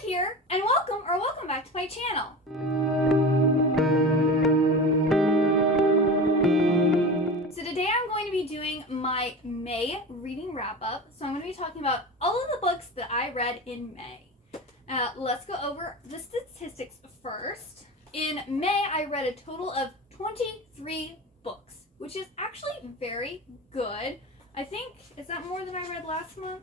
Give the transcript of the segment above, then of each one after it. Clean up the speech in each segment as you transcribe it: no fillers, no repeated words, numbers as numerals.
Sarah here, and welcome back to my channel. So today I'm going to be doing my May reading wrap-up. So I'm going to be talking about all of the books that I read in May. Let's go over the statistics first. In May, I read a total of 23 books, which is actually very good. I think, is that more than I read last month?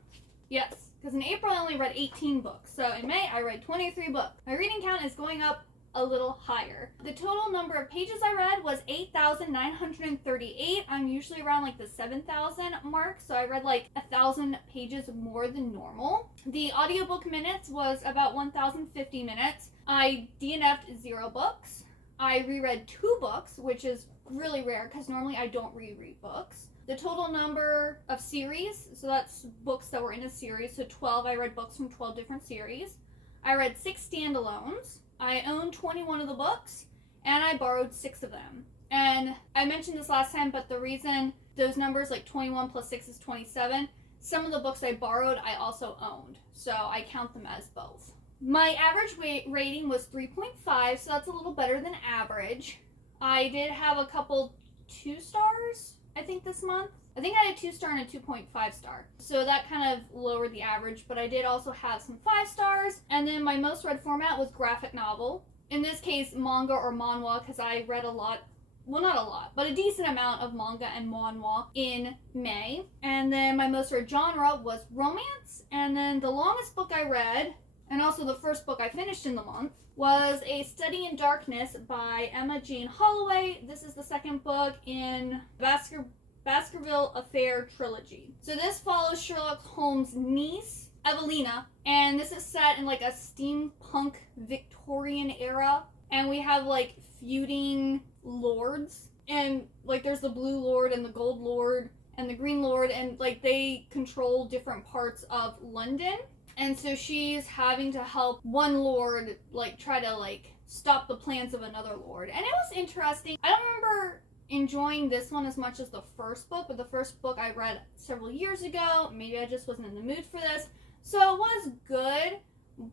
Yes, because in April I only read 18 books. So in May, I read 23 books. My reading count is going up a little higher. The total number of pages I read was 8,938. I'm usually around like the 7,000 mark, so I read like 1,000 pages more than normal. The audiobook minutes was about 1,050 minutes. I DNF'd 0 books. I reread 2 books, which is really rare because normally I don't reread books. The total number of series, so that's books that were in a series, so 12, I read books from 12 different series. I read 6 standalones. I owned 21 of the books, and I borrowed 6 of them. And I mentioned this last time, but the reason those numbers, like 21 plus 6 is 27, some of the books I borrowed, I also owned. So I count them as both. My average rating was 3.5, so that's a little better than average. I did have a couple 2 stars, I think, this month. I think I had a 2-star and a 2.5 star. So that kind of lowered the average, but I did also have some 5 stars. And then my most read format was graphic novel. In this case, manga or manhwa, because I read a lot, well, not a lot, but a decent amount of manga and manhwa in May. And then my most read genre was romance. And then the longest book I read, and also the first book I finished in the month, was A Study in Darkness by Emma Jane Holloway. This is the second book in Baskerville Affair trilogy. So this follows Sherlock Holmes' niece, Evelina, and this is set in like a steampunk Victorian era, and we have like feuding lords, and like there's the Blue Lord and the Gold Lord and the Green Lord, and like they control different parts of London. And so she's having to help one lord like try to like stop the plans of another lord. And it was interesting. I don't remember enjoying this one as much as the first book, but the first book I read several years ago. Maybe I just wasn't in the mood for this. So it was good,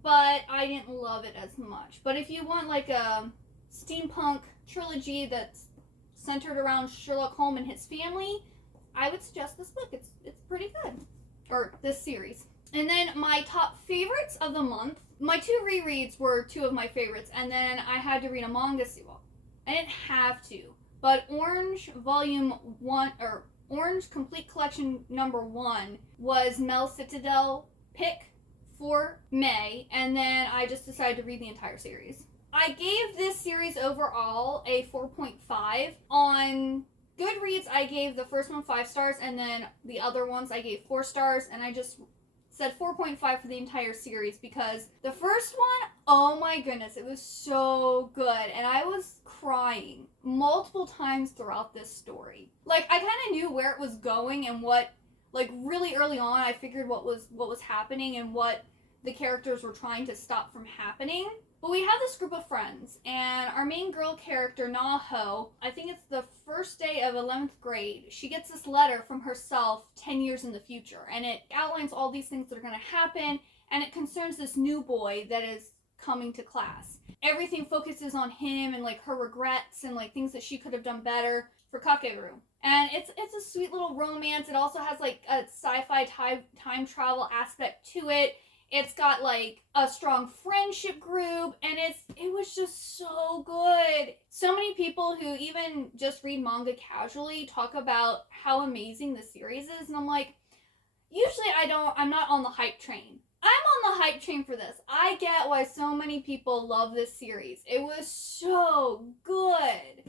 but I didn't love it as much. But if you want like a steampunk trilogy that's centered around Sherlock Holmes and his family, I would suggest this book. It's pretty good. Or this series. And then my top favorites of the month, my 2 rereads were 2 of my favorites, and then I had to read a manga series. Well, I didn't have to, but Orange Volume 1, or Orange Complete Collection number 1 was Mel Citadel pick for May, and then I just decided to read the entire series. I gave this series overall a 4.5. On Goodreads, I gave the first one 5 stars, and then the other ones I gave 4 stars, and I just said 4.5 for the entire series because the first one, oh my goodness, it was so good, and I was crying multiple times throughout this story. Like, I kind of knew where it was going and what, like, really early on I figured what was happening and what the characters were trying to stop from happening. But we have this group of friends, and our main girl character, Naho, I think it's the first day of 11th grade, she gets this letter from herself 10 years in the future, and it outlines all these things that are going to happen, and it concerns this new boy that is coming to class. Everything focuses on him and like her regrets and like things that she could have done better for Kakeru. And it's a sweet little romance. It also has like a sci-fi time travel aspect to it. It's got like a strong friendship group, and it was just so good. So many people who even just read manga casually talk about how amazing the series is, and I'm like, usually I'm not on the hype train. I'm on the hype train for this. I get why so many people love this series. It was so good.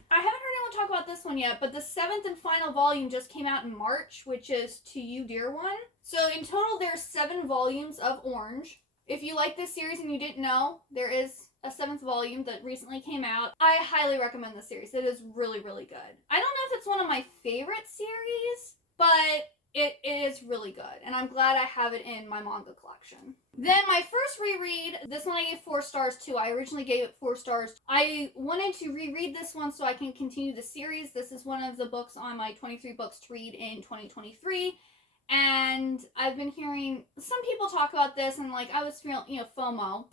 I haven't heard anyone talk about this one yet, but the 7th and final volume just came out in March, which is To You, Dear One. So in total, there's 7 volumes of Orange. If you like this series and you didn't know, there is a 7th volume that recently came out. I highly recommend this series. It is really, really good. I don't know if it's one of my favorite series, but it is really good, and I'm glad I have it in my manga collection. Then my first reread, this one I gave 4 stars too. I originally gave it 4 stars. I wanted to reread this one so I can continue the series. This is one of the books on my 23 books to read in 2023. And I've been hearing some people talk about this, and like I was feeling, FOMO.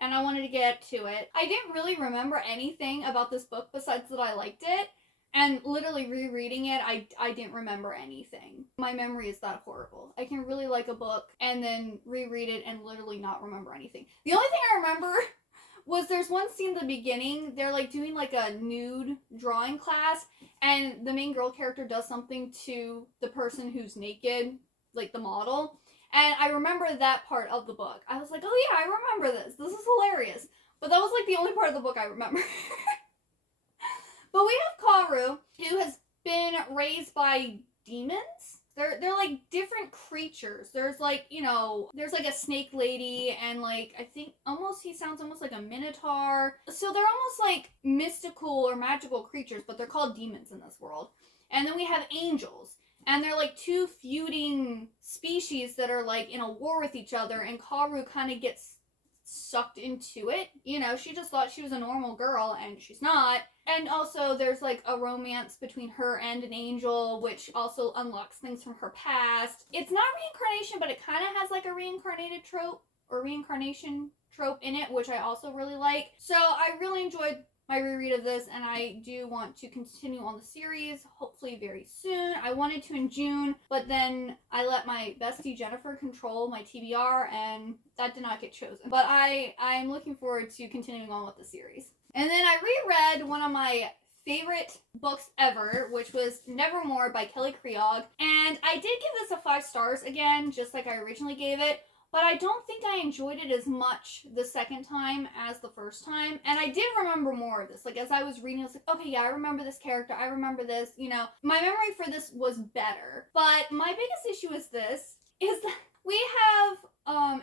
and I wanted to get to it. I didn't really remember anything about this book besides that I liked it. And literally rereading it, I didn't remember anything. My memory is that horrible. I can really like a book and then reread it and literally not remember anything. The only thing I remember was there's one scene at the beginning. They're like doing like a nude drawing class, and the main girl character does something to the person who's naked, like the model. And I remember that part of the book. I was like, oh yeah, I remember this. This is hilarious. But that was like the only part of the book I remember. But we have Karu, who has been raised by demons. They're like different creatures. There's like, you know, there's like a snake lady, and like I think he sounds almost like a minotaur. So they're almost like mystical or magical creatures, but they're called demons in this world. And then we have angels, and they're like two feuding species that are like in a war with each other, and Karu kind of gets sucked into it. You know, she just thought she was a normal girl, and she's not. And also there's like a romance between her and an angel, which also unlocks things from her past. It's not reincarnation, but it kind of has like a reincarnated trope or reincarnation trope in it, which I also really like. So I really enjoyed my reread of this, and I do want to continue on the series, hopefully very soon. I wanted to in June, but then I let my bestie Jennifer control my TBR, and that did not get chosen. But I'm looking forward to continuing on with the series. And then I reread one of my favorite books ever, which was Nevermore by Kelly Creog. And I did give this a 5 stars again, just like I originally gave it. But I don't think I enjoyed it as much the second time as the first time. And I did remember more of this. Like, as I was reading, I was like, okay, yeah, I remember this character. I remember this. You know, my memory for this was better. But my biggest issue is this, is that we have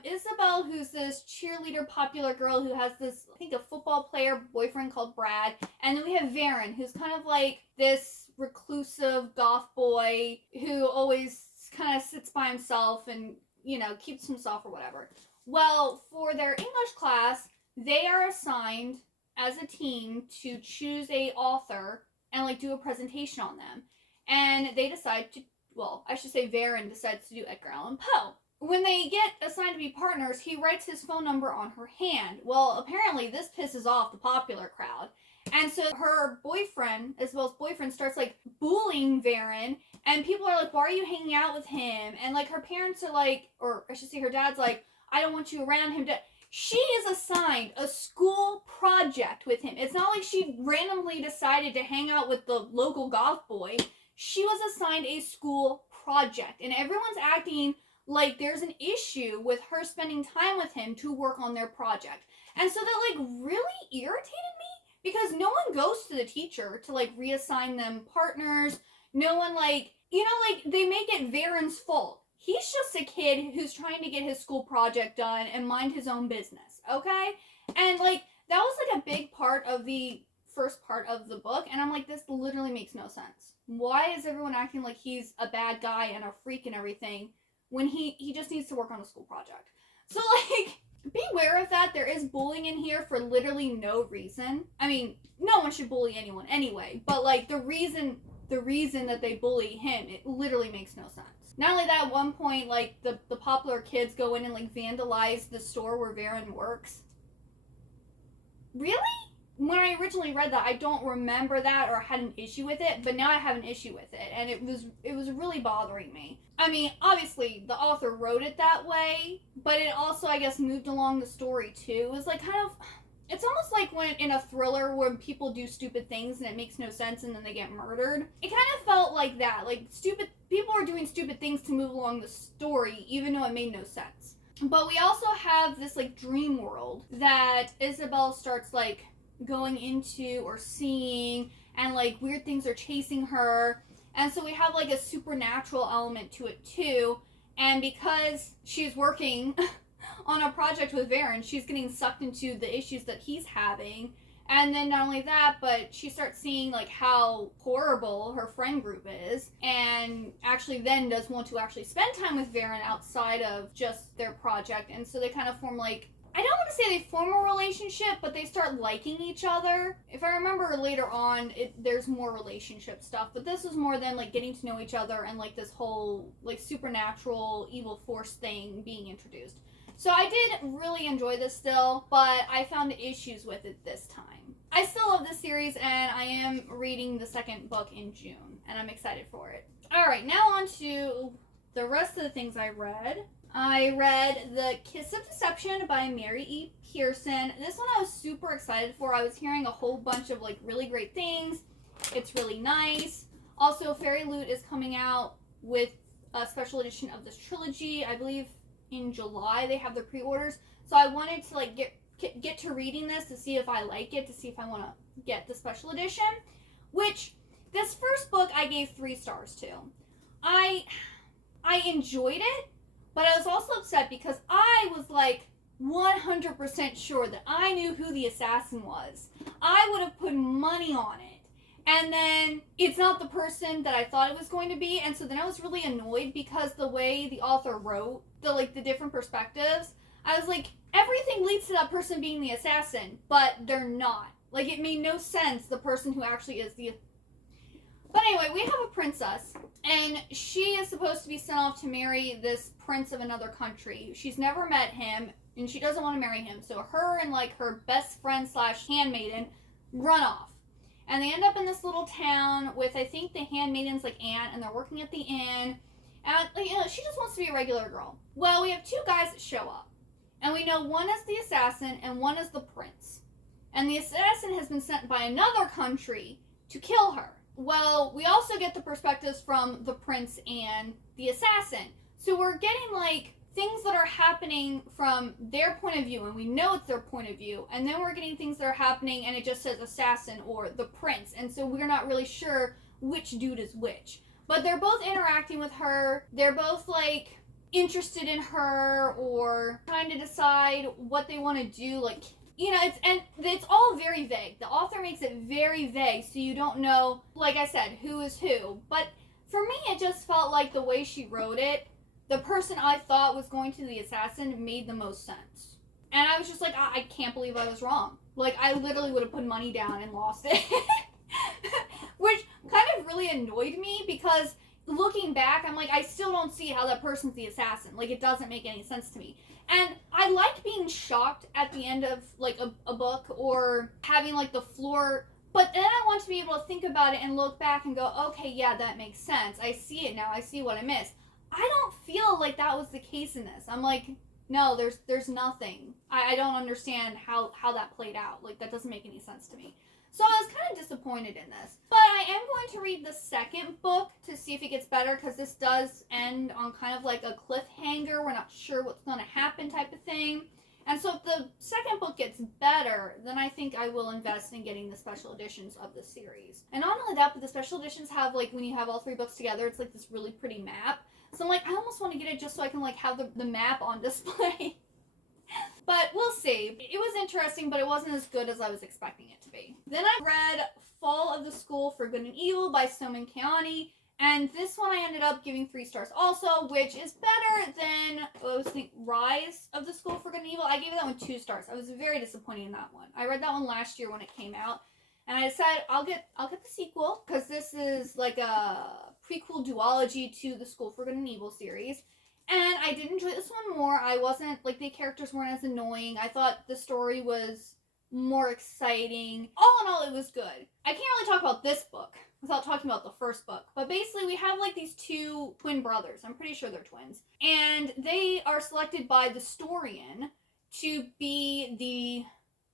Isabel, who's this cheerleader popular girl who has this, I think, a football player boyfriend called Brad. And then we have Varen, who's kind of like this reclusive goth boy who always kind of sits by himself and, you know, keeps himself or whatever. Well, for their English class, they are assigned as a team to choose a author and like do a presentation on them. And they decide to, well, I should say Varen decides to do Edgar Allan Poe. When they get assigned to be partners, he writes his phone number on her hand. Well, apparently this pisses off the popular crowd. And so her boyfriend, as well as boyfriend, starts like bullying Varen. And people are like, why are you hanging out with him? And like her parents are like, or I should say her dad's like, I don't want you around him. She is assigned a school project with him. It's not like she randomly decided to hang out with the local goth boy. She was assigned a school project. And everyone's acting like there's an issue with her spending time with him to work on their project. And so that like really irritated me, because no one goes to the teacher to like reassign them partners. No one like, you know, like they make it Varen's fault. He's just a kid who's trying to get his school project done and mind his own business, okay? And like that was like a big part of the first part of the book, and I'm like, this literally makes no sense. Why is everyone acting like he's a bad guy and a freak and everything when he just needs to work on a school project? So like, beware of that. There is bullying in here for literally no reason. I mean, no one should bully anyone anyway, but like the reason that they bully him, it literally makes no sense. Not only that, at one point, like the popular kids go in and like vandalize the store where Varen works. Really? When I originally read that, I don't remember that or had an issue with it, but now I have an issue with it, and it was really bothering me. I mean, obviously the author wrote it that way, but it also, I guess, moved along the story too. It was like kind of, it's almost like when in a thriller when people do stupid things and it makes no sense and then they get murdered. It kind of felt like that. Like people are doing stupid things to move along the story, even though it made no sense. But we also have this like dream world that Isabel starts like going into or seeing, and like weird things are chasing her. And so we have like a supernatural element to it too. And because she's working on a project with Varen, she's getting sucked into the issues that he's having. And then not only that, but she starts seeing like how horrible her friend group is, and actually then does want to actually spend time with Varen outside of just their project. And so they kind of form like, I don't want to say they form a relationship, but they start liking each other. If I remember later on, there's more relationship stuff, but this was more than like getting to know each other and like this whole like supernatural evil force thing being introduced. So I did really enjoy this still, but I found issues with it this time. I still love this series, and I am reading the second book in June, and I'm excited for it. Alright, now on to the rest of the things I read. I read The Kiss of Deception by Mary E. Pearson. This one I was super excited for. I was hearing a whole bunch of like really great things. It's really nice. Also, Fairy Loot is coming out with a special edition of this trilogy. I believe in July they have their pre-orders. So I wanted to like get to reading this to see if I like it, to see if I want to get the special edition. Which this first book I gave 3 stars to. I enjoyed it, but I was also upset because I was like 100% sure that I knew who the assassin was. I would have put money on it. And then it's not the person that I thought it was going to be. And so then I was really annoyed because the way the author wrote the different perspectives, I was like, everything leads to that person being the assassin, but they're not. Like, it made no sense, the person who actually is the... But anyway, we have a princess, and she is supposed to be sent off to marry this prince of another country. She's never met him, and she doesn't want to marry him. So her and like her best friend / handmaiden run off. And they end up in this little town with, I think, the handmaiden's like aunt, and they're working at the inn. And, she just wants to be a regular girl. Well, we have 2 guys that show up. And we know one is the assassin and one is the prince. And the assassin has been sent by another country to kill her. Well, we also get the perspectives from the prince and the assassin. So we're getting, like, things that are happening from their point of view, and we know it's their point of view. And then we're getting things that are happening, and it just says assassin or the prince. And so we're not really sure which dude is which. But they're both interacting with her. They're both, like, interested in her or trying to decide what they want to do. Like, it's all very vague. The author makes it very vague, so you don't know, like I said, who is who. But for me, it just felt like the way she wrote it, the person I thought was going to the assassin made the most sense. And I was just like, I can't believe I was wrong. Like, I literally would have put money down and lost it. Which kind of really annoyed me because looking back, I'm like, I still don't see how that person's the assassin. Like, it doesn't make any sense to me. And I like being shocked at the end of, like, a book or having, like, the floor. But then I want to be able to think about it and look back and go, okay, yeah, that makes sense. I see it now. I see what I missed. I don't feel like that was the case in this. I'm like, no, there's nothing. I don't understand how that played out. Like, that doesn't make any sense to me. So I was kind of disappointed in this. But I am going to read the second book to see if it gets better, because this does end on kind of like a cliffhanger. We're not sure what's going to happen type of thing. And so if the second book gets better, then I think I will invest in getting the special editions of the series. And not only that, but the special editions have, like, when you have all 3 books together, it's like this really pretty map. So I'm like, I almost want to get it just so I can, like, have the map on display. But we'll see. It was interesting, but it wasn't as good as I was expecting it to be. Then I read Fall of the School for Good and Evil by Soman Kayani. And this one I ended up giving 3 stars also, which is better than, I was thinking, Rise of the School for Good and Evil. I gave that one 2 stars. I was very disappointed in that one. I read that one last year when it came out. And I decided I'll get the sequel, because this is like a prequel duology to the School for Good and Evil series. And I did enjoy this one more. I wasn't, like, the characters weren't as annoying. I thought the story was more exciting. All in all, it was good. I can't really talk about this book without talking about the first book. But basically, we have, like, these 2 twin brothers. I'm pretty sure they're twins. And they are selected by the Storian to be the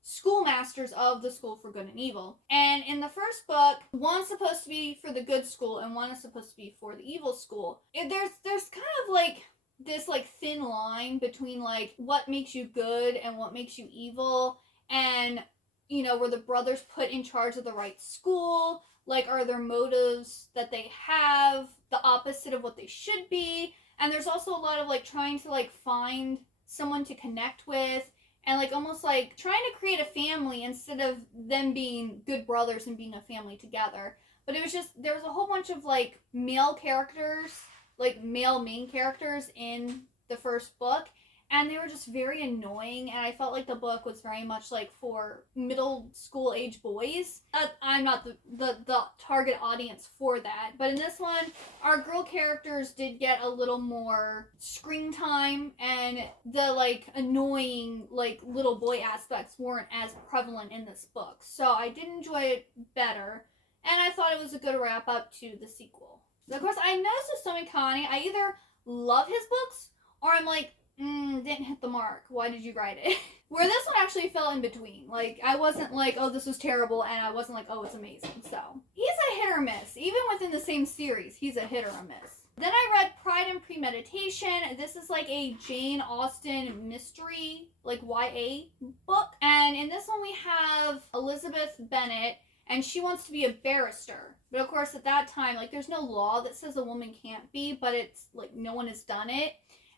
schoolmasters of the School for Good and Evil. And in the first book, one's supposed to be for the good school and one is supposed to be for the evil school. There's kind of, like, this, like, thin line between, like, what makes you good and what makes you evil, and, were the brothers put in charge of the right school? Like, are their motives that they have the opposite of what they should be? And there's also a lot of, like, trying to, like, find someone to connect with, and, like, almost, like, trying to create a family instead of them being good brothers and being a family together. But it was just, there was a whole bunch of, like, male characters, like, male main characters in the first book, and they were just very annoying, and I felt like the book was very much like for middle school age boys. I'm not the target audience for that, but in this one, our girl characters did get a little more screen time, and the like annoying like little boy aspects weren't as prevalent in this book, so I did enjoy it better, and I thought it was a good wrap up to the sequel. Of course, I noticed with Somikani, I either love his books or I'm like, didn't hit the mark. Why did you write it? Where this one actually fell in between. Like, I wasn't like, oh, this was terrible, and I wasn't like, oh, it's amazing. So, he's a hit or miss. Even within the same series, he's a hit or a miss. Then I read Pride and Premeditation. This is like a Jane Austen mystery, like YA book. And in this one we have Elizabeth Bennet, and she wants to be a barrister. But of course at that time, like there's no law that says a woman can't be, but it's like no one has done it.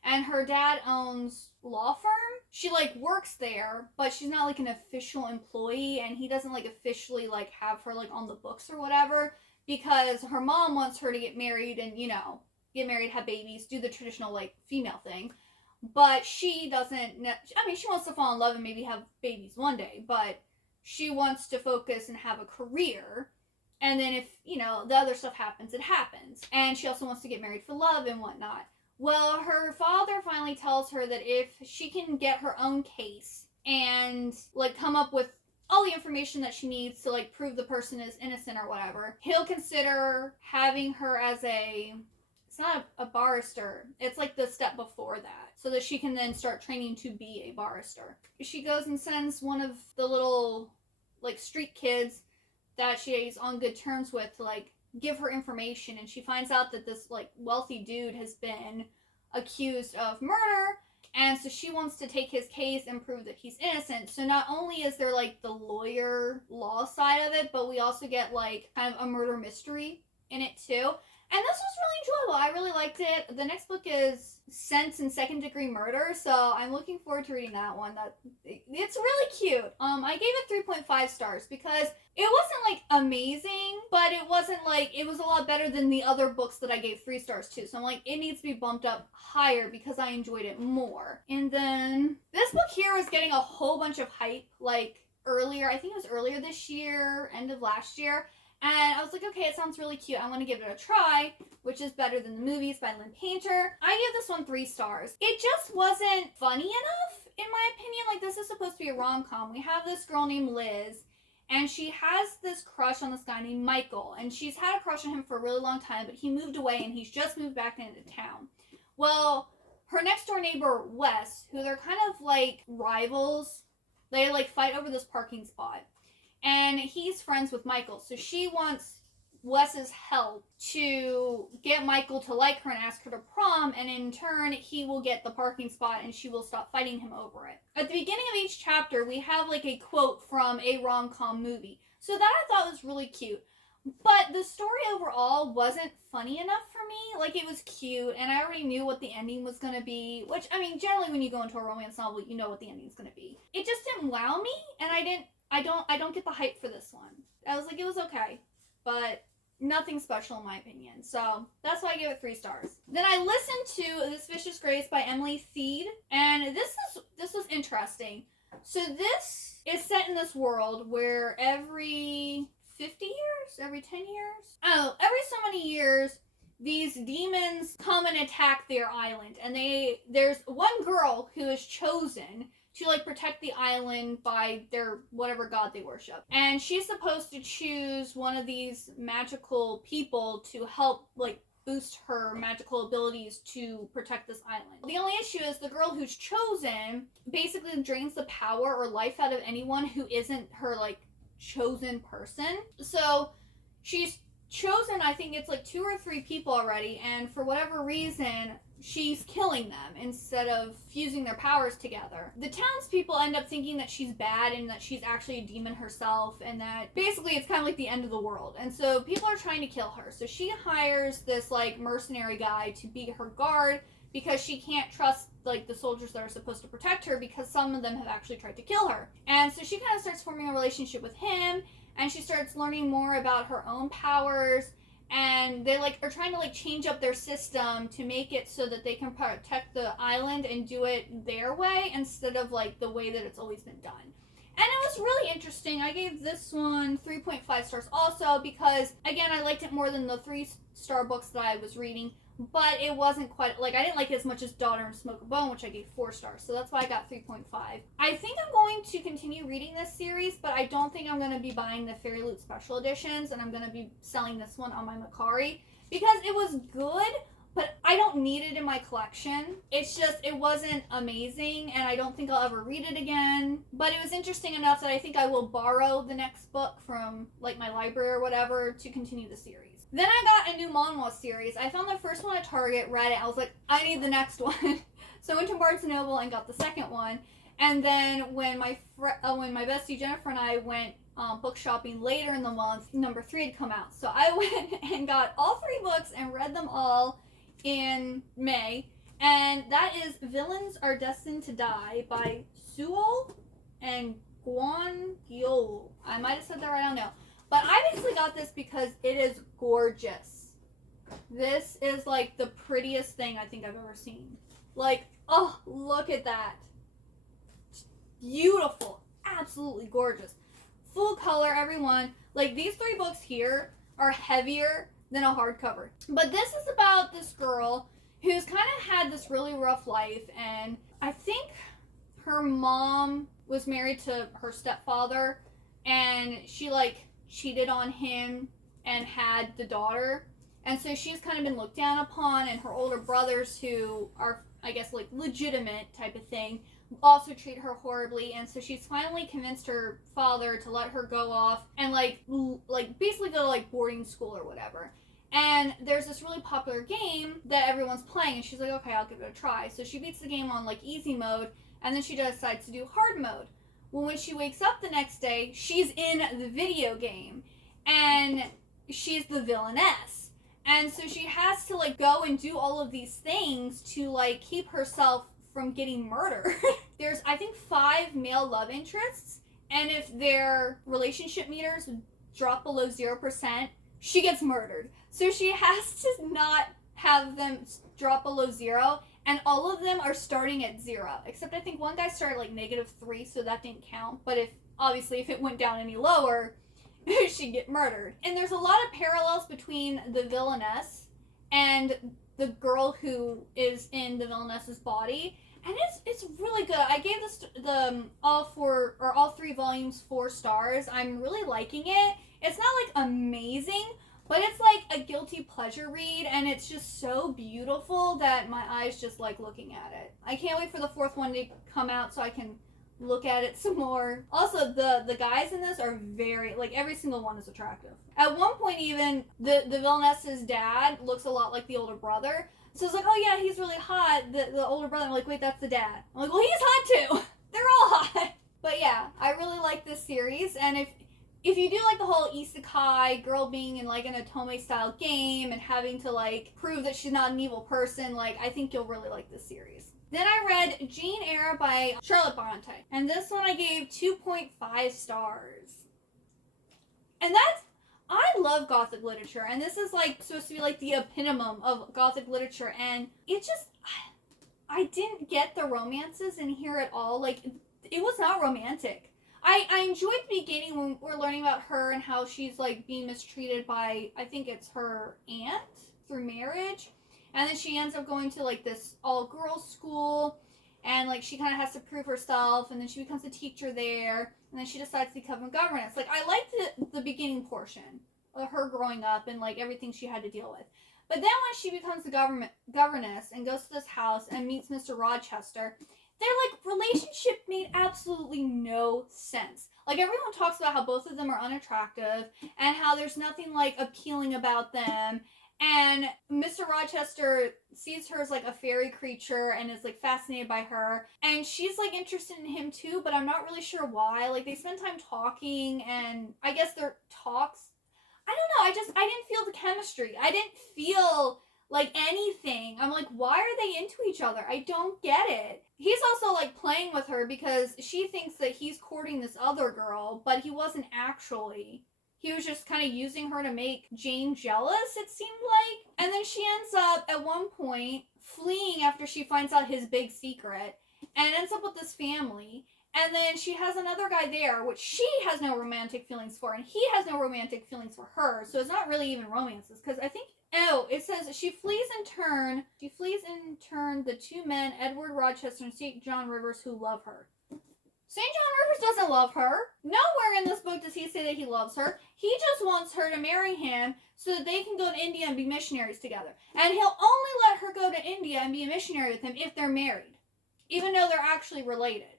And her dad owns law firm. She like works there, but she's not like an official employee, and he doesn't like officially like have her like on the books or whatever, because her mom wants her to get married and, you know, get married, have babies, do the traditional like female thing. But she doesn't, I mean, she wants to fall in love and maybe have babies one day, but she wants to focus and have a career. And then if, you know, the other stuff happens, it happens. And she also wants to get married for love and whatnot. Well, her father finally tells her that if she can get her own case and like come up with all the information that she needs to like prove the person is innocent or whatever, he'll consider having her as it's not a barrister, it's like the step before that, so that she can then start training to be a barrister. She goes and sends one of the little like street kids that she's on good terms with to like give her information, and she finds out that this like wealthy dude has been accused of murder, and so she wants to take his case and prove that he's innocent. So not only is there like the lawyer law side of it, but we also get like kind of a murder mystery in it too. And this was really enjoyable. I really liked it. The next book is Sense and Second Degree Murder, so I'm looking forward to reading that one. It's really cute. I gave it 3.5 stars because it wasn't like amazing, but it wasn't like, it was a lot better than the other books that I gave 3 stars to. So I'm like, it needs to be bumped up higher because I enjoyed it more. And then this book here was getting a whole bunch of hype like earlier. I think it was earlier this year, end of last year. And I was like, okay, it sounds really cute. I want to give it a try, which is Better Than the Movies by Lynn Painter. I gave this one 3 stars. It just wasn't funny enough, in my opinion. Like, this is supposed to be a rom-com. We have this girl named Liz, and she has this crush on this guy named Michael. And she's had a crush on him for a really long time, but he moved away, and he's just moved back into town. Well, her next door neighbor, Wes, who they're kind of like rivals, they like fight over this parking spot. And he's friends with Michael, so she wants Wes's help to get Michael to like her and ask her to prom, and in turn, he will get the parking spot and she will stop fighting him over it. At the beginning of each chapter, we have like a quote from a rom-com movie. So that I thought was really cute. But the story overall wasn't funny enough for me. Like, it was cute, and I already knew what the ending was going to be, which, I mean, generally when you go into a romance novel, you know what the ending's going to be. It just didn't wow me, and I don't get the hype for this one. I was like, it was okay, but nothing special in my opinion. So that's why I gave it 3 stars. Then I listened to This Vicious Grace by Emily Thied, and this was interesting. So this is set in this world where every 50 years, every 10 years, every so many years, these demons come and attack their island, and there's one girl who is chosen to like protect the island by their whatever god they worship. And she's supposed to choose one of these magical people to help like boost her magical abilities to protect this island. The only issue is the girl who's chosen basically drains the power or life out of anyone who isn't her like chosen person. So she's chosen, I think it's like 2 or 3 people already, and for whatever reason she's killing them instead of fusing their powers together. The townspeople end up thinking that she's bad and that she's actually a demon herself, and that basically it's kind of like the end of the world. And so people are trying to kill her. So she hires this like mercenary guy to be her guard because she can't trust like the soldiers that are supposed to protect her because some of them have actually tried to kill her. And so she kind of starts forming a relationship with him, and she starts learning more about her own powers. and they like are trying to like change up their system to make it so that they can protect the island and do it their way instead of like the way that it's always been done. And it was really interesting. I gave this one 3.5 stars also because, again, I liked it more than the 3-star books that I was reading, but it wasn't quite, like, I didn't like it as much as Daughter and Smoke a Bone, which I gave 4 stars, so that's why I got 3.5. I think I'm going to continue reading this series, but I don't think I'm going to be buying the Fairy Loot Special Editions, and I'm going to be selling this one on my Macari, because it was good, but I don't need it in my collection. It's just, it wasn't amazing, and I don't think I'll ever read it again. But it was interesting enough that I think I will borrow the next book from, like, my library or whatever to continue the series. Then I got a new manhwa series. I found the first one at Target, read it, I was like, I need the next one. So I went to Barnes & Noble and got the second one. And then when my bestie Jennifer and I went book shopping later in the month, number 3 had come out. So I went and got all 3 books and read them all in May, and that is Villains Are Destined to Die by Suol and Guan Gyo. I might have said that right, I don't know. But I basically got this because it is gorgeous. This is like the prettiest thing I think I've ever seen. Like, oh, look at that. Beautiful. Absolutely gorgeous. Full color, everyone. Like, these 3 books here are heavier than a hardcover. But this is about this girl who's kind of had this really rough life, and I think her mom was married to her stepfather, and she like cheated on him and had the daughter, and so she's kind of been looked down upon, and her older brothers, who are I guess like legitimate type of thing, also treat her horribly, and so she's finally convinced her father to let her go off and like basically go to like boarding school or whatever. And there's this really popular game that everyone's playing, and she's like, okay, I'll give it a try. So she beats the game on like easy mode, and then she decides to do hard mode. Well, when she wakes up the next day, she's in the video game, and she's the villainess. And so she has to like go and do all of these things to like keep herself from getting murdered. There's, I think, 5 male love interests, and if their relationship meters drop below 0%, she gets murdered. So she has to not have them drop below 0, and all of them are starting at 0. Except I think one guy started like -3, so that didn't count. But if it went down any lower, she'd get murdered. And there's a lot of parallels between the villainess and the girl who is in the villainess's body. And it's really good. I gave this all 3 volumes 4 stars. I'm really liking it. It's not like amazing, but it's like a guilty pleasure read, and it's just so beautiful that my eyes just like looking at it. I can't wait for the 4th one to come out so I can look at it some more. Also, the guys in this are very, like, every single one is attractive. At one point even, the villainess's dad looks a lot like the older brother. So it's like, oh yeah, he's really hot. The older brother, I'm like, wait, that's the dad. I'm like, well, he's hot too. They're all hot. But yeah, I really like this series, and if you do like the whole isekai, girl being in like an otome style game and having to like prove that she's not an evil person, like, I think you'll really like this series. Then I read Jane Eyre by Charlotte Bronte, and this one I gave 2.5 stars. And I love Gothic literature, and this is like supposed to be like the epitome of Gothic literature, and it just, I didn't get the romances in here at all. Like, it was not romantic. I enjoyed the beginning when we're learning about her and how she's like being mistreated by, I think it's her aunt through marriage. And then she ends up going to like this all-girls school, and like she kind of has to prove herself, and then she becomes a teacher there, and then she decides to become a governess. Like, I liked the beginning portion of her growing up and like everything she had to deal with. But then when she becomes the governess and goes to this house and meets Mr. Rochester, their like relationship made absolutely no sense. Like, everyone talks about how both of them are unattractive and how there's nothing like appealing about them. And Mr. Rochester sees her as like a fairy creature and is like fascinated by her, and she's like interested in him too, but I'm not really sure why. Like, they spend time talking, and I guess their talks, I don't know, I didn't feel the chemistry. I didn't feel like anything. I'm like, why are they into each other? I don't get it. He's also like playing with her because she thinks that he's courting this other girl, but he wasn't actually. he was just kind of using her to make Jane jealous, it seemed like. And then she ends up, at one point, fleeing after she finds out his big secret, and ends up with this family. And then she has another guy there, which she has no romantic feelings for, and he has no romantic feelings for her. So it's not really even romances, because I think, it says she flees in turn the two men, Edward Rochester and St. John Rivers, who love her. St. John Rivers doesn't love her. Nowhere in this book does he say that he loves her. He just wants her to marry him so that they can go to India and be missionaries together. And he'll only let her go to India and be a missionary with him if they're married, even though they're actually related,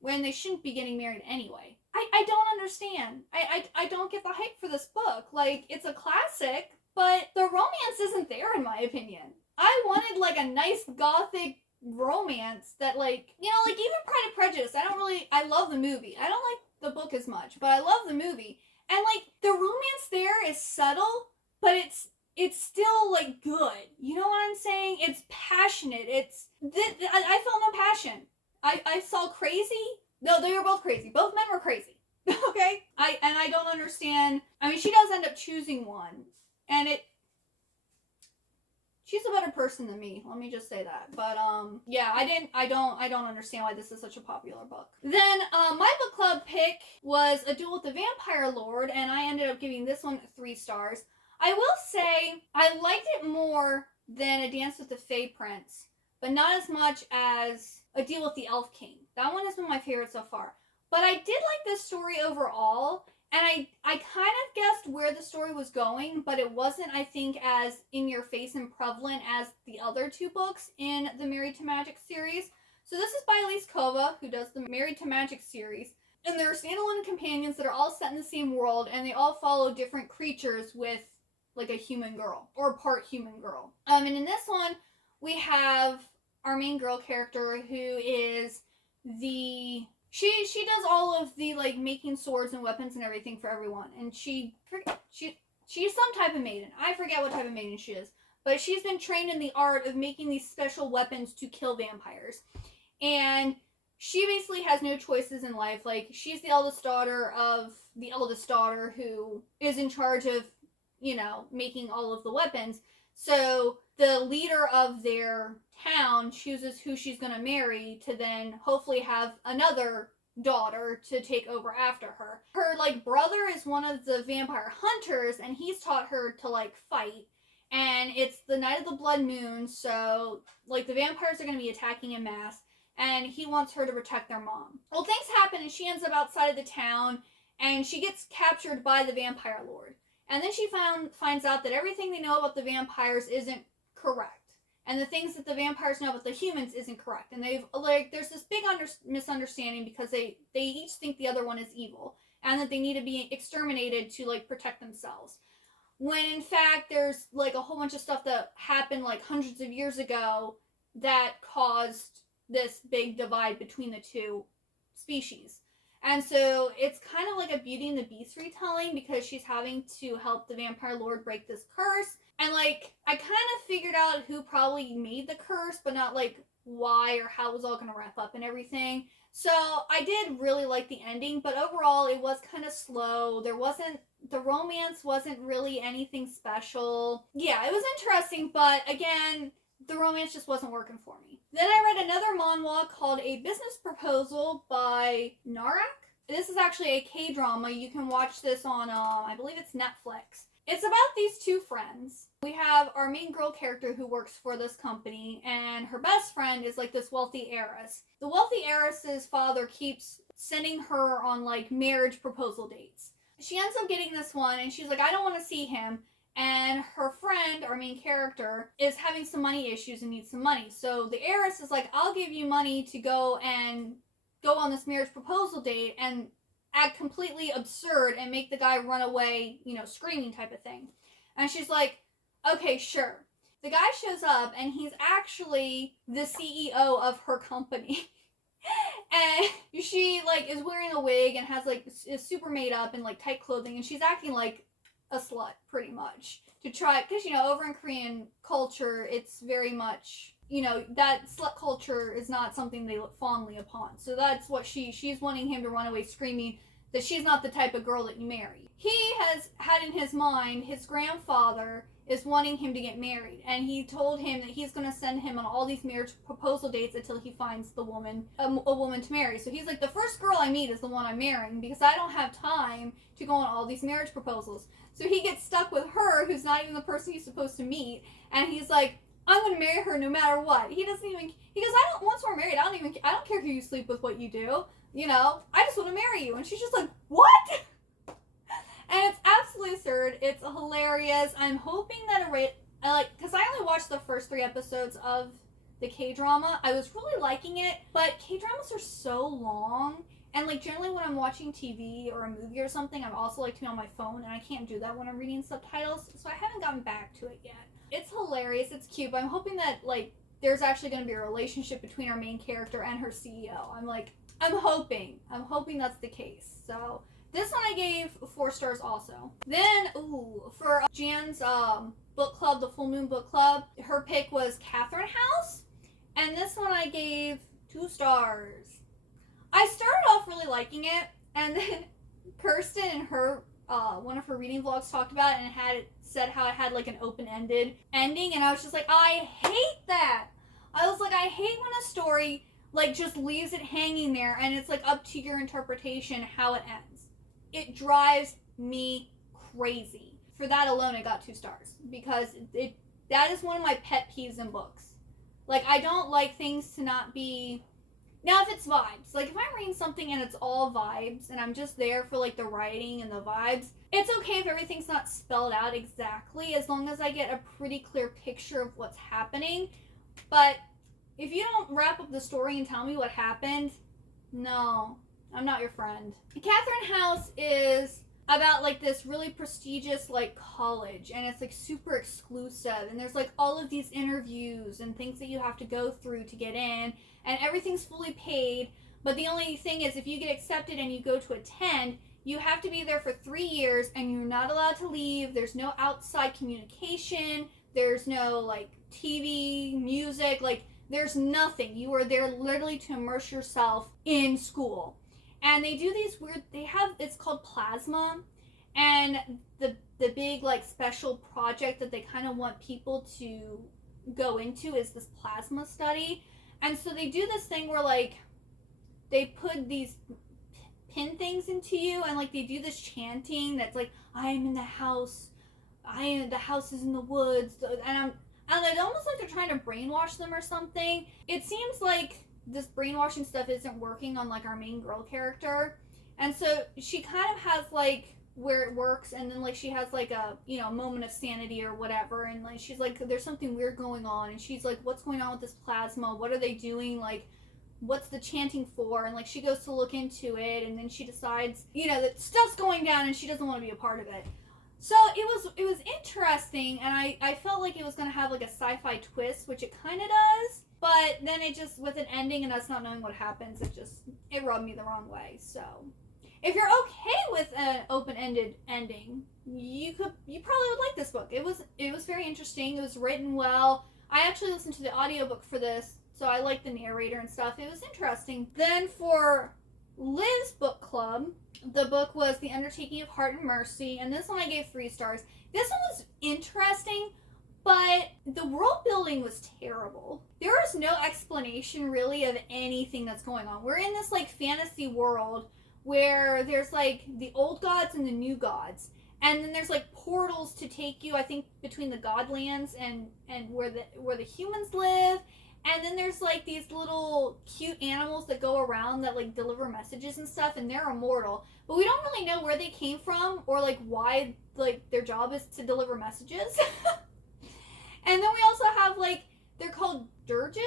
when they shouldn't be getting married anyway. I don't understand. I don't get the hype for this book. Like, it's a classic, but the romance isn't there, in my opinion. I wanted, like, a nice gothic romance that, like, you know, like, even Pride and Prejudice, I love the movie. I don't like the book as much, but I love the movie. And, like, the romance there is subtle, but it's still, like, good. You know what I'm saying? It's passionate. I felt no passion. I saw crazy. No, they were both crazy. Both men were crazy. Okay? I don't understand. I mean, she does end up choosing one. And she's a better person than me. Let me just say that. But, yeah, I don't understand why this is such a popular book. Then, my book club pick was A Duel with the Vampire Lord, and I ended up giving this one 3 stars. I will say, I liked it more than A Dance with the Fae Prince, but not as much as A Deal with the Elf King. That one has been my favorite so far. But I did like this story overall, and I kind of guessed where the story was going, but it wasn't, I think, as in-your-face and prevalent as the other 2 books in the Married to Magic series. So this is by Elise Kova, who does the Married to Magic series. And there are standalone companions that are all set in the same world, and they all follow different creatures with, like, a human girl, or part human girl. And in this one, we have our main girl character, who is she does all of the, like, making swords and weapons and everything for everyone. And she's some type of maiden. I forget what type of maiden she is. But she's been trained in the art of making these special weapons to kill vampires. And she basically has no choices in life. Like, she's the eldest daughter of the eldest daughter who is in charge of, you know, making all of the weapons. So the leader of their town chooses who she's going to marry to then hopefully have another daughter to take over after her. Her, like, brother is one of the vampire hunters, and he's taught her to, like, fight. And it's the night of the blood moon, so, like, the vampires are going to be attacking en masse, and he wants her to protect their mom. Well, things happen, and she ends up outside of the town, and she gets captured by the vampire lord. And then she finds out that everything they know about the vampires isn't correct. And the things that the vampires know about the humans isn't correct. And there's this big misunderstanding because they each think the other one is evil. And that they need to be exterminated to, like, protect themselves. When in fact, there's, like, a whole bunch of stuff that happened, like, hundreds of years ago that caused this big divide between the 2 species. And so it's kind of like a Beauty and the Beast retelling because she's having to help the vampire lord break this curse. And, like, I kind of figured out who probably made the curse, but not, like, why or how it was all going to wrap up and everything. So I did really like the ending, but overall it was kind of slow. The romance wasn't really anything special. Yeah, it was interesting, but again, the romance just wasn't working for me. Then I read another manhwa called A Business Proposal by Narak. This is actually a K-drama. You can watch this on, I believe it's Netflix. It's about these 2 friends. We have our main girl character who works for this company, and her best friend is, like, this wealthy heiress. The wealthy heiress's father keeps sending her on, like, marriage proposal dates. She ends up getting this one, and she's like, I don't want to see him. And her friend, our main character, is having some money issues and needs some money. So the heiress is like, I'll give you money to go on this marriage proposal date and act completely absurd and make the guy run away, you know, screaming type of thing. And she's like, okay, sure. The guy shows up, and he's actually the CEO of her company. And she, like, is wearing a wig and has, like, is super made up in, like, tight clothing, and she's acting like a slut, pretty much, to try, because, you know, over in Korean culture, it's very much, you know, that slut culture is not something they look fondly upon. So that's what she's wanting him to run away screaming. that she's not the type of girl that you marry. He has had in his mind his grandfather is wanting him to get married, and he told him that he's going to send him on all these marriage proposal dates until he finds the woman, a woman to marry. So he's like, the first girl I meet is the one I'm marrying because I don't have time to go on all these marriage proposals. So he gets stuck with her, who's not even the person he's supposed to meet, and he's like, I'm going to marry her no matter what. He goes, once we're married, I don't care who you sleep with, what you do. You know, I just want to marry you. And she's just like, what? And it's absolutely absurd. It's hilarious. I'm hoping that because I only watched the first 3 episodes of the K-drama. I was really liking it, but K-dramas are so long. And like generally when I'm watching TV or a movie or something, I'm also like to be on my phone, and I can't do that when I'm reading subtitles. So I haven't gotten back to it yet. It's hilarious. It's cute, but I'm hoping that like there's actually going to be a relationship between our main character and her CEO. I'm hoping that's the case. So this one I gave 4 stars also. Then, for Jan's book club, the Full Moon Book Club, her pick was Catherine House. And this one I gave 2 stars. I started off really liking it, and then Kirsten in her, one of her reading vlogs talked about it, and said how it had like an open-ended ending, and I was just like, I hate that. I was like, I hate when a story like just leaves it hanging there and it's like up to your interpretation how it ends. It drives me crazy. For that alone, I got 2 stars because that is one of my pet peeves in books. Like, I don't like things to not be. Now, if it's vibes, like if I'm reading something and it's all vibes and I'm just there for like the writing and the vibes, it's okay if everything's not spelled out exactly as long as I get a pretty clear picture of what's happening. But if you don't wrap up the story and tell me what happened, no, I'm not your friend. Catherine House is about like this really prestigious like college, and it's like super exclusive, and there's like all of these interviews and things that you have to go through to get in, and everything's fully paid. But the only thing is, if you get accepted and you go to attend, you have to be there for 3 years and you're not allowed to leave. There's no outside communication, there's no like TV, music, like there's nothing. You are there literally to immerse yourself in school. And they do these weird, it's called plasma, and the big like special project that they kind of want people to go into is this plasma study. And so they do this thing where like they put these pin things into you, and like they do this chanting that's like, I am in the house, the house is in the woods, and it's almost like they're trying to brainwash them or something. It seems like this brainwashing stuff isn't working on like our main girl character, and so she kind of has like where it works, and then like she has like a moment of sanity or whatever, and like she's like, there's something weird going on, and she's like, what's going on with this plasma, what are they doing, like what's the chanting for? And like she goes to look into it, and then she decides that stuff's going down and she doesn't want to be a part of it. So it was interesting, and I felt like it was going to have like a sci-fi twist, which it kind of does. But then it just, with an ending and us not knowing what happens, it rubbed me the wrong way. So if you're okay with an open-ended ending, you probably would like this book. It was very interesting. It was written well. I actually listened to the audiobook for this, so I like the narrator and stuff. It was interesting. Then for Liv's book club, the book was The Undertaking of Heart and Mercy, and this one I gave 3 stars. This one was interesting, but the world building was terrible. There is no explanation really of anything that's going on. We're in this like fantasy world where there's like the old gods and the new gods, and then there's like portals to take you, I think, between the godlands and where the humans live. And then there's like these little cute animals that go around that like deliver messages and stuff, and they're immortal. But we don't really know where they came from or like why like their job is to deliver messages. And then we also have like, they're called drudges,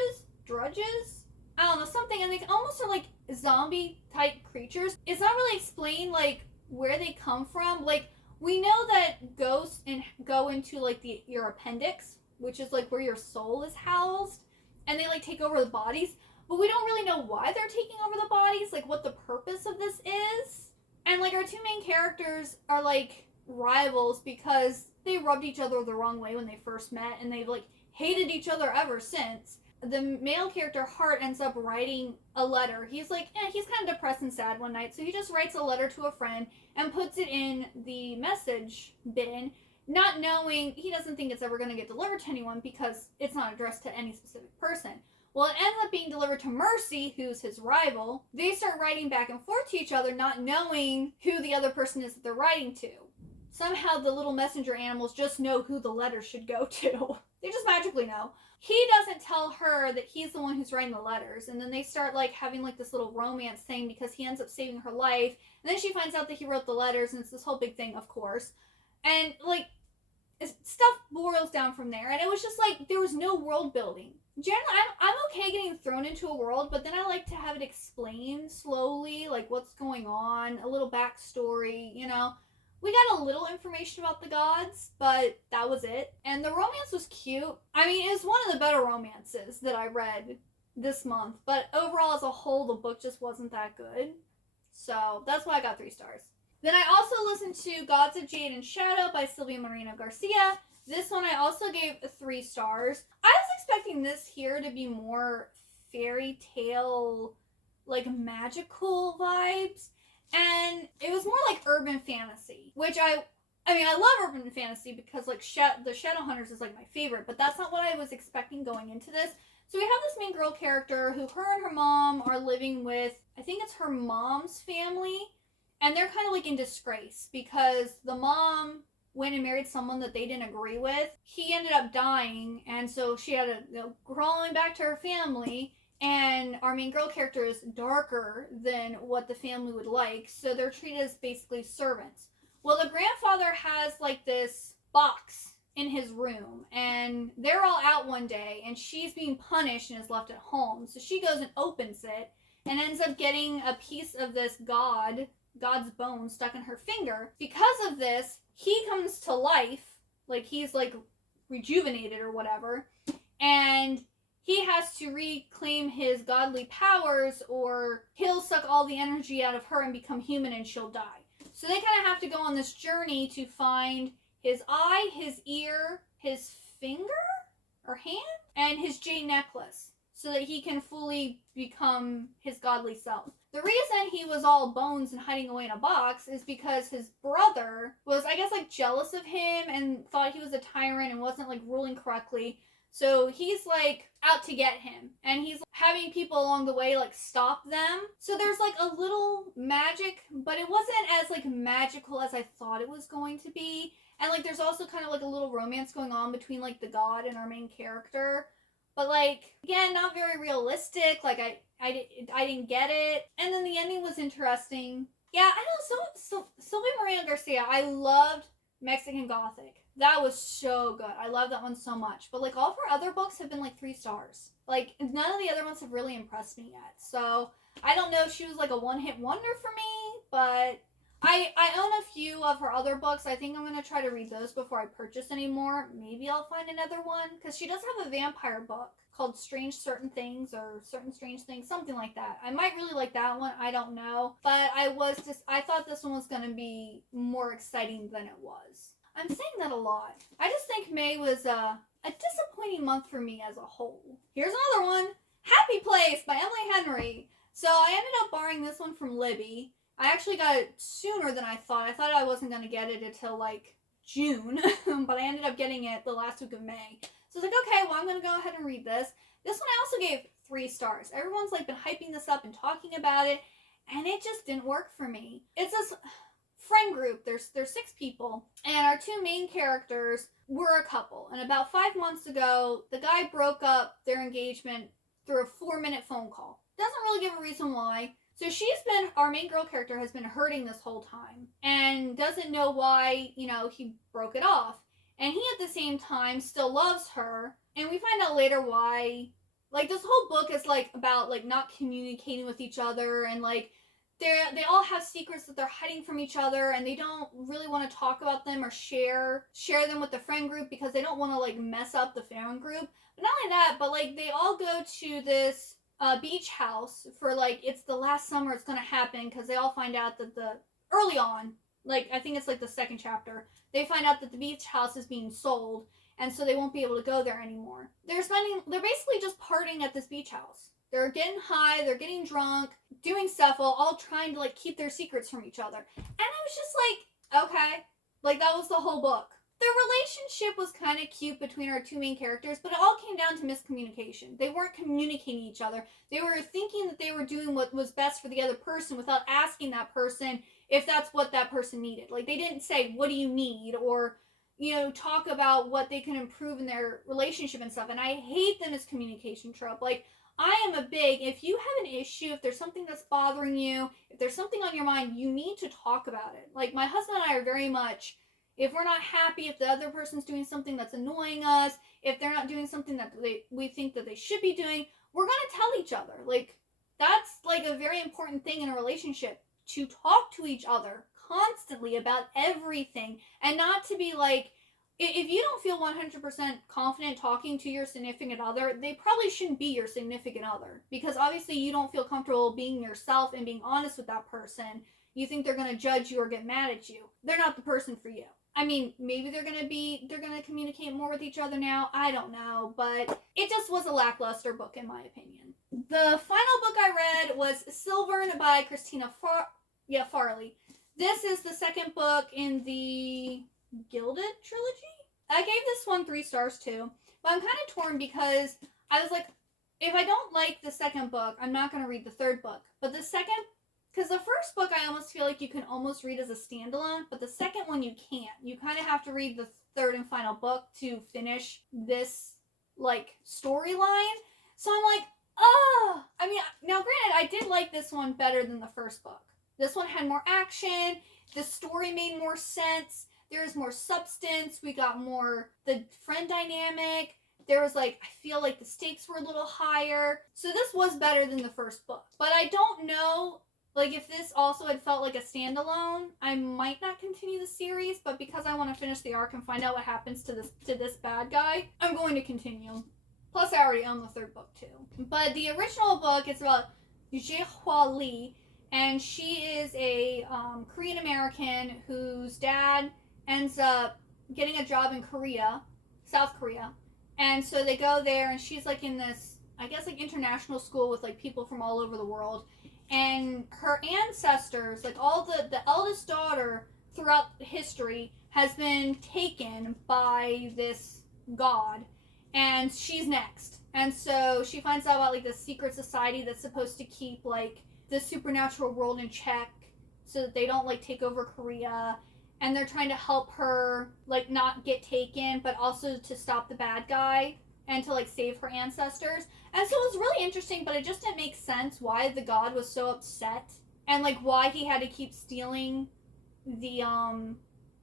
I don't know, something, and they almost are like zombie type creatures. It's not really explained like where they come from. Like, we know that ghosts go into like your appendix, which is like where your soul is housed, and they like take over the bodies, but we don't really know why they're taking over the bodies, like what the purpose of this is. And like our 2 main characters are like rivals because they rubbed each other the wrong way when they first met, and they've like hated each other ever since. the male character Hart ends up writing a letter. He's like, he's kind of depressed and sad one night, so he just writes a letter to a friend and puts it in the message bin, not knowing, he doesn't think it's ever going to get delivered to anyone because it's not addressed to any specific person. Well, it ends up being delivered to Mercy, who's his rival. They start writing back and forth to each other, not knowing who the other person is that they're writing to. Somehow the little messenger animals just know who the letter should go to. They just magically know. He doesn't tell her that he's the one who's writing the letters, and then they start like having like this little romance thing because he ends up saving her life, and then she finds out that he wrote the letters, and it's this whole big thing, of course. And like, stuff boils down from there, and it was just like, there was no world building. Generally, I'm okay getting thrown into a world, but then I like to have it explained slowly, like what's going on, a little backstory, you know. We got a little information about the gods, but that was it. And the romance was cute. I mean, it was one of the better romances that I read this month, but overall as a whole, the book just wasn't that good. So that's why I got 3 stars. Then I also listened to Gods of Jade and Shadow by Silvia Moreno Garcia. This one I also gave 3 stars. I was expecting this here to be more fairy tale, like magical vibes. And it was more like urban fantasy, which I love urban fantasy because like the Shadowhunters is like my favorite, but that's not what I was expecting going into this. So we have this main girl character who her and her mom are living with, I think it's her mom's family, and they're kind of like in disgrace because the mom went and married someone that they didn't agree with. He ended up dying, and so she had to crawling back to her family. And our main girl character is darker than what the family would like, so they're treated as basically servants. Well, the grandfather has like this box in his room, and they're all out one day, and she's being punished and is left at home. So she goes and opens it, and ends up getting a piece of this god's bone stuck in her finger. Because of this, he comes to life, like he's like rejuvenated or whatever, and he has to reclaim his godly powers or he'll suck all the energy out of her and become human and she'll die. So they kind of have to go on this journey to find his eye, his ear, his finger or hand, and his jade necklace so that he can fully become his godly self. The reason he was all bones and hiding away in a box is because his brother was, I guess, like jealous of him and thought he was a tyrant and wasn't like ruling correctly. So he's like out to get him, and he's having people along the way like stop them. So there's like a little magic, but it wasn't as like magical as I thought it was going to be. And like there's also kind of like a little romance going on between like the god and our main character. But like, again, not very realistic. Like I didn't get it. And then the ending was interesting. Yeah, I know. So Silvia Moreno Garcia, I loved Mexican Gothic. That was so good. I love that one so much. But like all of her other books have been like 3 stars. Like none of the other ones have really impressed me yet. So I don't know if she was like a one-hit wonder for me, but I own a few of her other books. I think I'm going to try to read those before I purchase any more. Maybe I'll find another one, because she does have a vampire book called Strange Certain Things or Certain Strange Things, something like that. I might really like that one. I don't know. But I thought this one was going to be more exciting than it was. I'm saying that a lot. I just think May was a disappointing month for me as a whole. Here's another one. Happy Place by Emily Henry. So I ended up borrowing this one from Libby. I actually got it sooner than I thought. I thought I wasn't going to get it until like June, but I ended up getting it the last week of May. So I was like, okay, well, I'm going to go ahead and read this. This one I also gave 3 stars. Everyone's like been hyping this up and talking about it, and it just didn't work for me. It's this friend group. There's 6 people, and our 2 main characters were a couple. And about 5 months ago, the guy broke up their engagement through a 4-minute phone call. Doesn't really give a reason why. So our main girl character has been hurting this whole time and doesn't know why, he broke it off. And he at the same time still loves her. And we find out later why. Like, this whole book is like about like not communicating with each other, and like they all have secrets that they're hiding from each other, and they don't really want to talk about them or share them with the friend group because they don't want to like mess up the fan group. But not only that, but like they all go to this beach house for like, it's the last summer it's gonna happen, because they all find out that early on, like I think it's like the 2nd chapter, they find out that the beach house is being sold, and so they won't be able to go there anymore. They're basically just partying at this beach house. They're getting high, they're getting drunk, doing stuff while all trying to like keep their secrets from each other. And I was just like, okay. Like that was the whole book. The relationship was kind of cute between our two main characters, but it all came down to miscommunication. They weren't communicating each other. They were thinking that they were doing what was best for the other person without asking that person if that's what that person needed. Like they didn't say, what do you need? Or, you know, talk about what they can improve in their relationship and stuff. And I hate the miscommunication trope. Like, I am if you have an issue, if there's something that's bothering you, if there's something on your mind, you need to talk about it. Like, my husband and I are very much, if we're not happy, if the other person's doing something that's annoying us, if they're not doing something that we think that they should be doing, we're going to tell each other. Like, that's, like, a very important thing in a relationship, to talk to each other constantly about everything, and not to be like, if you don't feel 100% confident talking to your significant other, they probably shouldn't be your significant other. Because obviously you don't feel comfortable being yourself and being honest with that person. You think they're going to judge you or get mad at you. They're not the person for you. I mean, maybe they're going to communicate more with each other now. I don't know. But it just was a lackluster book in my opinion. The final book I read was Silvern by Christina Farley. This is the second book in the Gilded trilogy. I gave this one 3 stars too, but I'm kind of torn because I was like, if I don't like the second book, I'm not going to read the third book. But the second, because the first book I almost feel like you can almost read as a standalone, but the second one you can't. You kind of have to read the third and final book to finish this like storyline. So I'm like, oh, I mean, now granted, I did like this one better than the first book. This one had more action. The story made more sense. There's more substance. We got more the friend dynamic. There was like, I feel like the stakes were a little higher. So this was better than the first book. But I don't know, like if this also had felt like a standalone, I might not continue the series. But because I want to finish the arc and find out what happens to this bad guy, I'm going to continue. Plus I already own the third book too. But the original book is about Jihua Lee. And she is a Korean American whose dad ends up getting a job in Korea, South Korea. And so they go there and she's like in this, I guess like international school with like people from all over the world. And her ancestors, like all the eldest daughter throughout history has been taken by this god. And she's next. And so she finds out about like this secret society that's supposed to keep like the supernatural world in check so that they don't like take over Korea. And they're trying to help her, like, not get taken, but also to stop the bad guy and to, like, save her ancestors. And so it was really interesting, but it just didn't make sense why the god was so upset and, like, why he had to keep stealing the,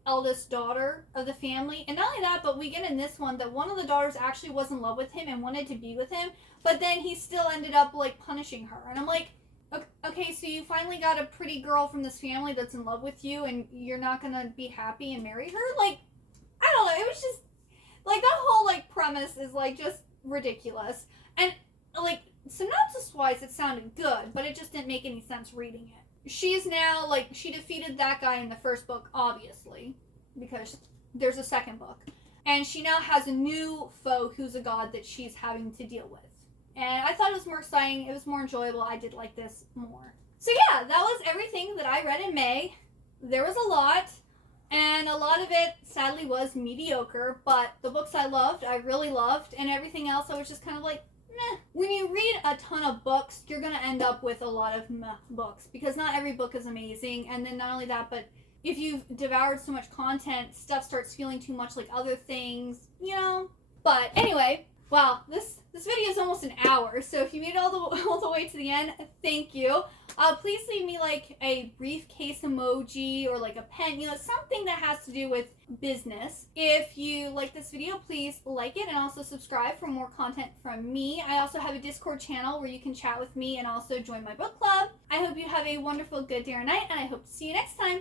eldest daughter of the family. And not only that, but we get in this one that one of the daughters actually was in love with him and wanted to be with him, but then he still ended up, like, punishing her. And I'm like, okay, so you finally got a pretty girl from this family that's in love with you and you're not gonna be happy and marry her? Like, I don't know, it was just, like, that whole, like, premise is, like, just ridiculous. And, like, synopsis-wise, it sounded good, but it just didn't make any sense reading it. She's now, like, she defeated that guy in the first book, obviously, because there's a second book. And she now has a new foe who's a god that she's having to deal with. And I thought it was more exciting. It was more enjoyable. I did like this more. So yeah, that was everything that I read in May. There was a lot. And a lot of it, sadly, was mediocre. But the books I loved, I really loved. And everything else, I was just kind of like, meh. When you read a ton of books, you're going to end up with a lot of meh books. Because not every book is amazing. And then not only that, but if you've devoured so much content, stuff starts feeling too much like other things, you know? But anyway, wow, this video is almost an hour, so if you made it all the way to the end, thank you. Please leave me like a briefcase emoji or like a pen, you know, something that has to do with business. If you like this video, please like it and also subscribe for more content from me. I also have a Discord channel where you can chat with me and also join my book club. I hope you have a wonderful good day or night, and I hope to see you next time.